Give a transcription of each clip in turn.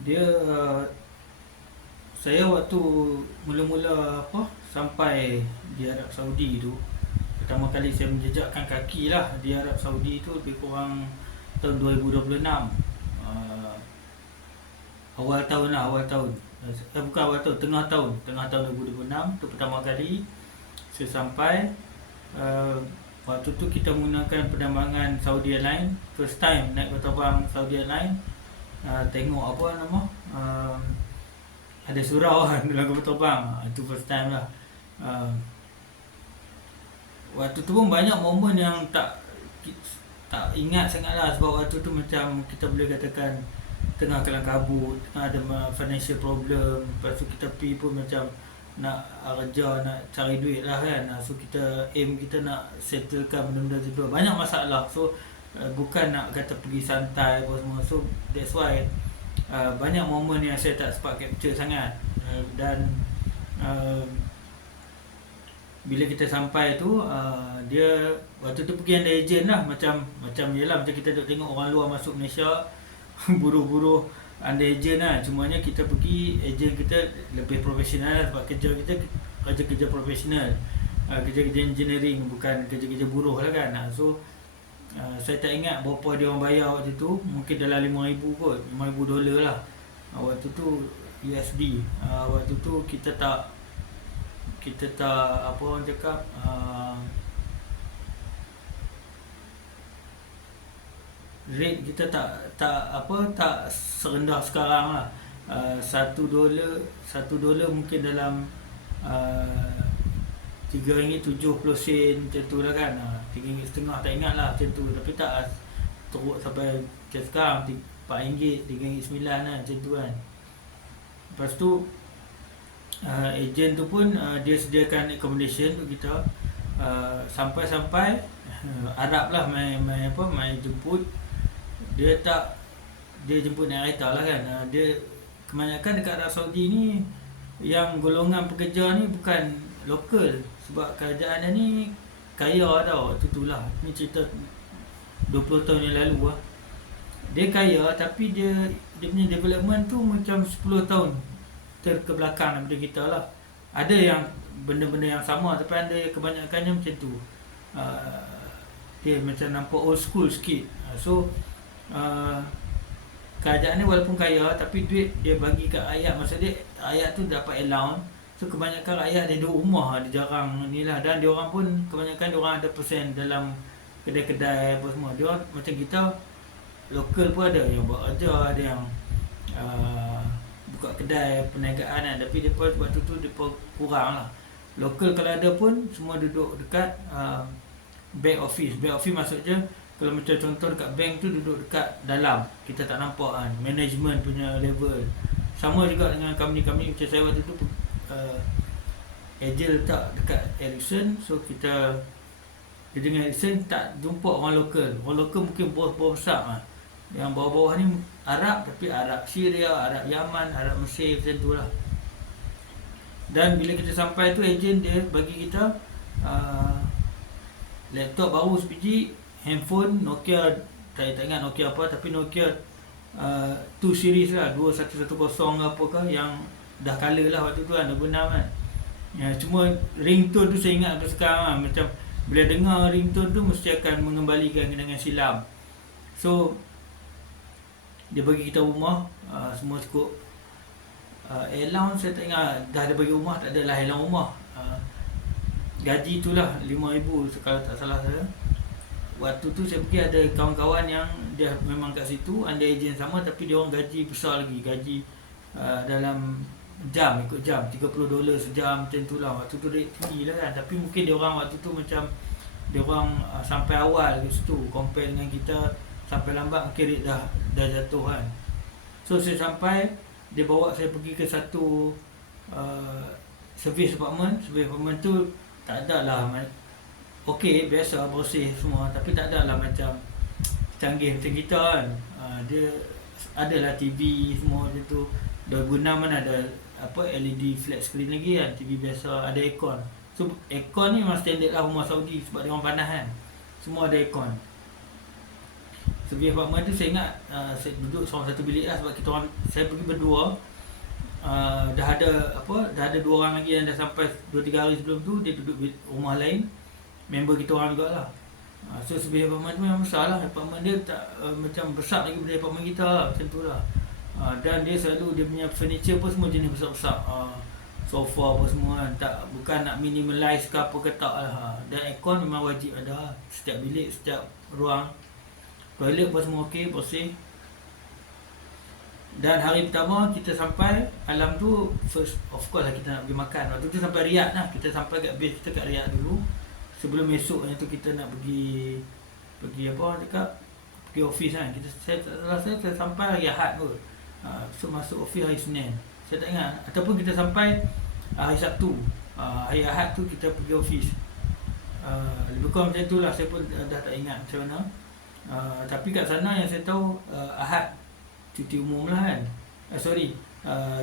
Dia saya waktu mula-mula sampai di Arab Saudi tu, pertama kali saya menjejakkan kaki lah di Arab Saudi tu lebih kurang tahun 2026. uh, Awal tahun lah, awal tahun. Bukan awal tahun, tengah tahun 2026 tu pertama kali saya sampai. uh, Waktu tu kita menggunakan penerbangan Saudi Airlines, first time naik penerbangan Saudi Airlines. Tengok apa nama, ada surau kan dalam kapal terbang. Itu first time lah. uh, Waktu tu pun banyak momen yang tak ingat sangat lah, sebab waktu tu macam kita boleh katakan tengah kelam kabut, tengah ada financial problem. Lepas tu kita pergi pun macam nak kerja, nak cari duit lah kan. So kita aim, kita nak settlekan benda-benda tu, banyak masalah. So bukan nak kata pergi santai apa semua. So that's why banyak momen yang saya tak sempat capture sangat. Dan bila kita sampai tu, dia waktu tu pergi under agent lah. Macam yelah, macam kita tengok orang luar masuk Malaysia buru-buru under agent lah. Cumanya kita pergi, agent kita lebih profesional lah, sebab kerja kita kerja profesional, kerja-kerja engineering, bukan kerja-kerja buruh lah kan. So saya tak ingat berapa dia orang bayar waktu tu, mungkin dalam $5,000 kot, $5,000 lah. Waktu tu USD. Waktu tu kita tak apa orang cakap, rate kita tak serendah sekarang lah. $1 mungkin dalam RM3.70 macam tu lah kan. RM3.50 tak ingat lah macam tu. Tapi tak teruk sampai macam sekarang RM4, RM3.9 lah macam tu kan. Lepas tu agent tu pun dia sediakan accommodation untuk kita. Sampai Arab lah mai jemput. Dia jemput naik kereta lah kan. Dia kebanyakan dekat Arab Saudi ni yang golongan pekerja ni bukan lokal, sebab kerajaan dia ni kaya tau. Tu lah, ni cerita 20 tahun yang lalu lah. Dia kaya, tapi dia punya development tu macam 10 tahun terkebelakang daripada kita lah. Ada yang benda-benda yang sama, tapi ada kebanyakannya macam tu. Dia macam nampak old school sikit. So kerajaan ni walaupun kaya, tapi duit dia bagi kat rakyat. Maksud dia rakyat tu dapat allowance. So kebanyakan rakyat dia duduk rumah, dia jarang ni lah. Dan diorang pun kebanyakan diorang ada persen dalam kedai-kedai apa semua. Diorang macam kita lokal pun ada yang buat kerja, ada yang buka kedai perniagaan kan. Tapi dia pun waktu tu dia pun kurang lah. Lokal kalau ada pun semua duduk dekat back office. Back office maksudnya, kalau macam contoh dekat bank tu duduk dekat dalam, kita tak nampak kan, management punya level. Sama juga dengan company-company macam saya waktu tu agent letak dekat Ericsson. So kita dengan Ericsson tak jumpa orang lokal. Orang lokal mungkin bos-bos besar lah. Yang bawah-bawah ni Arab, tapi Arab Syria, Arab Yaman, Arab Mesir, macam tu lah. Dan bila kita sampai tu, agent dia bagi kita laptop baru sebiji, handphone Nokia, tak ingat Nokia apa, tapi Nokia 2 series lah, 2110 ke apakah, yang dah colour lah waktu tu kan, 26 kan. Cuma ringtone tu saya ingat sampai sekarang lah. Macam bila dengar ringtone tu mesti akan mengembalikan dengan silam. So dia bagi kita rumah, semua cukup. Allowance saya tak ingat, dah ada bagi rumah, tak adalah allowance rumah. Gaji tu lah RM5,000 kalau tak salah saya. Waktu tu saya pergi, ada kawan-kawan yang dia memang kat situ, under agent sama, tapi dia orang gaji besar lagi. Gaji dalam jam, ikut jam, $30 sejam macam tu lah. Waktu tu rate tinggi lah kan. Tapi mungkin dia orang waktu tu macam dia orang sampai awal ke situ, compare dengan kita sampai lambat, mungkin rate dah jatuh kan. So saya sampai, dia bawa saya pergi ke satu service apartment. Service apartment tu tak ada lah, okey, biasa, bersih semua, tapi tak ada lah macam canggih macam kita kan. Dia adalah TV semua macam tu. 2006 mana ada LED flat screen lagi kan, TV biasa, ada aircon. So aircon ni memang standard lah rumah Saudi, sebab dia orang panas kan, semua ada aircon. Sebuah apartmen tu saya ingat saya duduk seorang satu bilik lah, sebab kita orang, saya pergi berdua. Dah ada 2 orang lagi yang dah sampai 2-3 hari sebelum tu, dia duduk rumah lain, member kita orang jugalah. So sebuah apartmen tu memang besar lah. Apartmen dia tak macam besar lagi daripada apartmen kita lah, macam tu lah. Dan dia selalu, dia punya furniture pun semua jenis besar-besar, sofa apa semua kan. Bukan nak minimalize ke apa ke tak lah. Dan aircon memang wajib ada setiap bilik, setiap ruang. Toilet pun semua okey, bersih. Dan hari pertama kita sampai, malam tu first of course lah kita nak pergi makan. Waktu tu sampai Riyadh lah, kita sampai kat base kita kat Riyadh dulu. Sebelum esoknya tu kita nak pergi apa dekat, pergi office kan. Saya sampai hari Ahad kot. So masuk office hari Senin, saya tak ingat. Ataupun kita sampai hari Sabtu. Hari Ahad tu kita pergi office. Lebih kurang macam tu lah, saya pun dah tak ingat macam mana. Tapi kat sana yang saya tahu, Ahad cuti umum lah kan.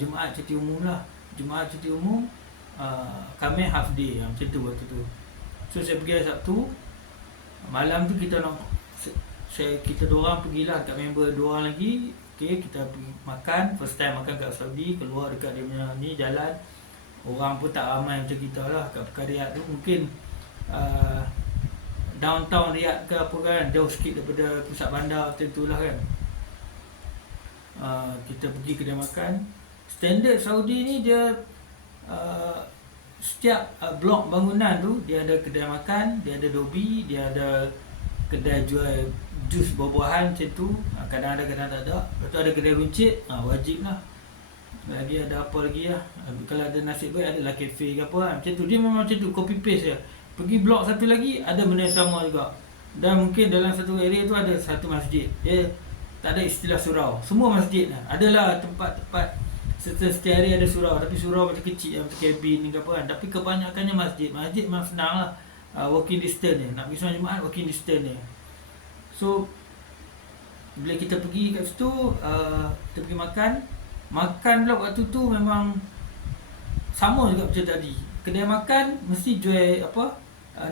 Jumaat cuti umum lah. Jumaat cuti umum, Khamis half day, macam tu waktu tu. So saya pergi hari Sabtu. Malam tu kita orang pergilah kat member 2 orang lagi. Okay, kita pergi makan. First time makan kat Saudi, keluar dekat dia punya ni jalan. Orang pun tak ramai macam kita lah kat Pekan Riyadh tu. Mungkin downtown Riyadh ke apa kan, jauh sikit daripada pusat bandar macam tu lah kan. Kita pergi kedai makan. Standard Saudi ni dia setiap blok bangunan tu dia ada kedai makan, dia ada lobby, dia ada kedai jual jus buah-buahan macam tu. Kadang ada, kadang tak ada. Lepas tu ada kedai runcit, wajib lah. Lagi ada apa lagi lah, kalau ada nasib baik adalah kafe ke apa kan. Macam tu, dia memang macam tu, copy paste je. Pergi blok satu lagi, ada benda yang sama juga. Dan mungkin dalam satu area tu ada satu masjid. Dia tak ada istilah surau, semua masjid lah. Adalah tempat-tempat setiap area ada surau, tapi surau macam kecil, macam cabin ke apa kan. Tapi kebanyakannya masjid. Masjid memang senang lah, walking distance dia. Nak pergi sembahyang Jumaat, walking distance dia. So bila kita pergi kat situ, kita pergi makan pula waktu tu memang sama juga macam tadi. Kedai makan mesti jual apa,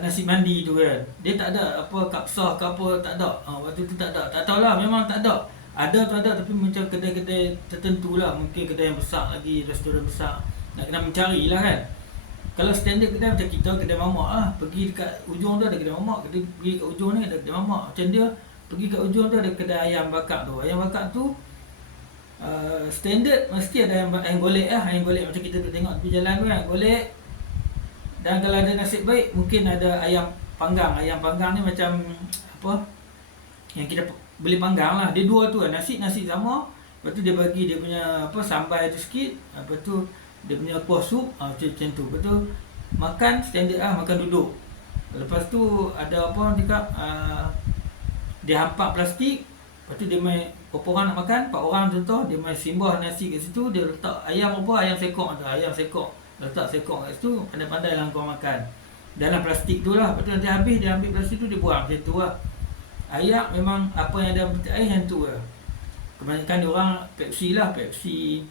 nasi mandi tu kan. Dia tak ada apa kapsah ke apa, tak ada. Waktu tu tak ada. Tak tahulah, memang tak ada. Ada tu ada, tapi macam kedai-kedai tertentu lah. Mungkin kedai yang besar lagi, restoran besar. Nak kena mencari lah kan. Kalau standard kedai macam kita, kedai mamak lah. Pergi dekat ujung tu ada kedai mamak, pergi kat ujung ni ada kedai mamak. Macam dia, pergi kat ujung tu ada kedai ayam bakar tu. Ayam bakar tu standard mesti ada ayam golek lah. Ayam golek macam kita tengok tepi jalan tu kan, golek. Dan kalau ada nasib baik, mungkin ada ayam panggang. Ayam panggang ni macam apa, yang kita beli panggang lah. Dia 2 tu lah, nasi sama. Lepas tu dia bagi dia punya apa, sambal tu sikit. Lepas tu dia punya kuah sup, macam tu. Lepas tu makan standard lah, makan duduk. Lepas tu ada apa orang cakap, dia hampak plastik. Lepas tu dia main, berapa orang nak makan, 4 orang contoh, dia main simbah nasi kat situ. Dia letak ayam apa, ayam sekok tu, ayam sekok. Letak sekok kat situ, pandai-pandai lah kau makan dalam plastik tu lah. Lepas tu nanti habis, dia ambil plastik tu, dia buang macam tu lah. Ayak memang apa yang ada peti air yang tu lah. Kebanyakan dia orang Pepsi lah, Pepsi,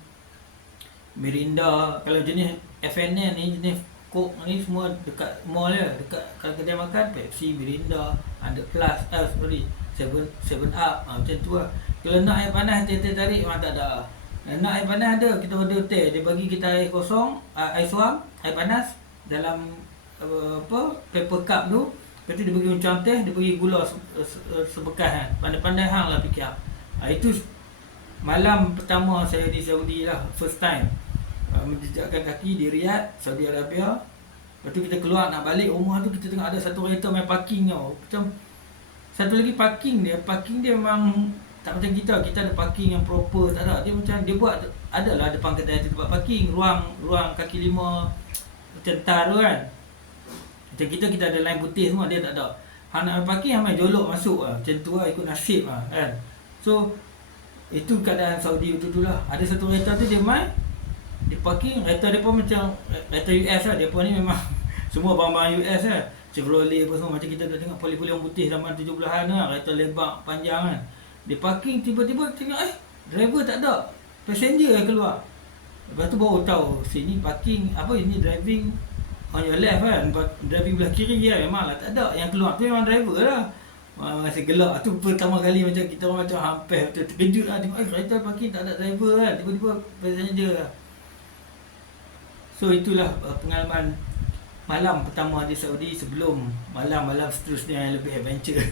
Mirinda. Kalau jenis FNN ni, jenis Coke ni semua dekat mall je. Dekat kalau kedai makan, Pepsi, Mirinda, 100 plus, 7 Up, macam tu lah. Kalau nak air panas, teh tarik memang tak ada. Nak air panas ada, kita order teh. Dia bagi kita air kosong, air suam, air panas dalam apa, paper cup tu. Lepas tu dia bagi uncang teh, dia bagi gula sebekas kan. Pandai-pandai hang lah fikir. Itu malam pertama saya di Saudi lah, first time. Menjejakkan kaki di Riyadh, Saudi Arabia. Lepas tu kita keluar nak balik rumah tu, kita tengok ada satu kereta main parking tau. Macam satu lagi parking dia memang tak macam kita ada parking yang proper, tak ada. Dia macam dia buat, adalah depan kedai tu tempat parking, ruang kaki 5 macam tar tu kan. Macam kita ada line putih semua, dia tak ada. Hang nak parking, hang main jolok masuk lah. Macam tu lah, ikut nasib lah kan. So itu keadaan Saudi tu lah. Ada satu kereta tu dia main, dia parking, kereta dia pun macam kereta US lah. Dia pun ni memang semua barang-barang US lah. Chevrolet apa semua, macam kita tengok poli-poli orang putih zaman 70-an lah. Kereta lebar panjang kan. Dia parking, tiba-tiba tengok driver tak ada, passenger yang keluar. Lepas tu baru tahu sini parking apa, ini driving on your left kan, driving belah kiri ya, memang lah tak ada. Yang keluar tu memang driver lah. Masa gelap tu pertama kali macam kita orang macam hampir betul terkejut lah tengok kereta parking tak ada driver kan, tiba-tiba passenger lah. So itulah pengalaman malam pertama di Saudi sebelum malam-malam seterusnya yang lebih adventure.